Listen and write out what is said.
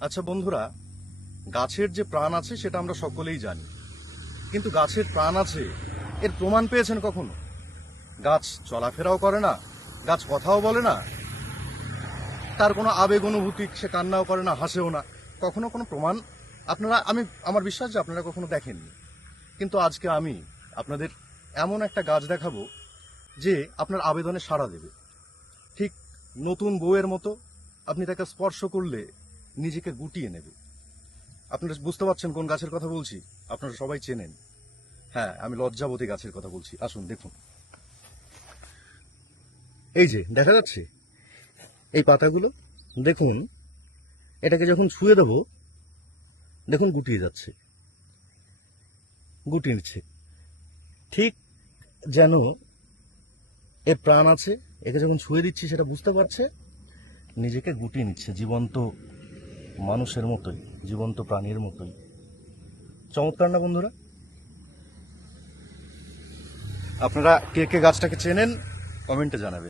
আচ্ছা বন্ধুরা, গাছের যে প্রাণ আছে সেটা আমরা সকলেই জানি। কিন্তু গাছের প্রাণ আছে, এর প্রমাণ পেয়েছেন কখনো? গাছ চলাফেরাও করে না, গাছ কথাও বলে না। তার কোনো আবেগ অনুভূতি সে কান্নাও করে না, হাসেও না। কখনো কোনো প্রমাণ? আপনারা, আমি, আমার বিশ্বাস যে আপনারা কখনো দেখেননি। কিন্তু আজকে আমি আপনাদের এমন একটা গাছ দেখাবো যে আপনার আবেদনে সাড়া দেবে। ঠিক নতুন বউয়ের মতো আপনি তাকে স্পর্শ করলে নিজেকে গুটিয়ে নেবে। আপনারা বুঝতে পারছেন কোন গাছের কথা বলছি? আপনারা সবাই চেনেন। হ্যাঁ আমি লজ্জাবতী গাছের কথা বলছি। আসুন, দেখুন। এই যে, দেখা যাচ্ছে? এই পাতাগুলো, দেখুন, এটাকে যখন ছুঁয়ে দেবো, দেখুন গুটিয়ে যাচ্ছে। গুটিয়ে নিচ্ছে। ঠিক যেন এর প্রাণ আছে, একে যখন ছুঁয়ে দিচ্ছি, সেটা বুঝতে পারছে, নিজেকে গুটিয়ে নিচ্ছে, জীবন্ত মানুষের মতোই, জীবন্ত প্রাণীর মতোই। চমৎকার না বন্ধুরা? আপনারা কে কে গাছটাকে চেনেন? কমেন্টে জানাবেন।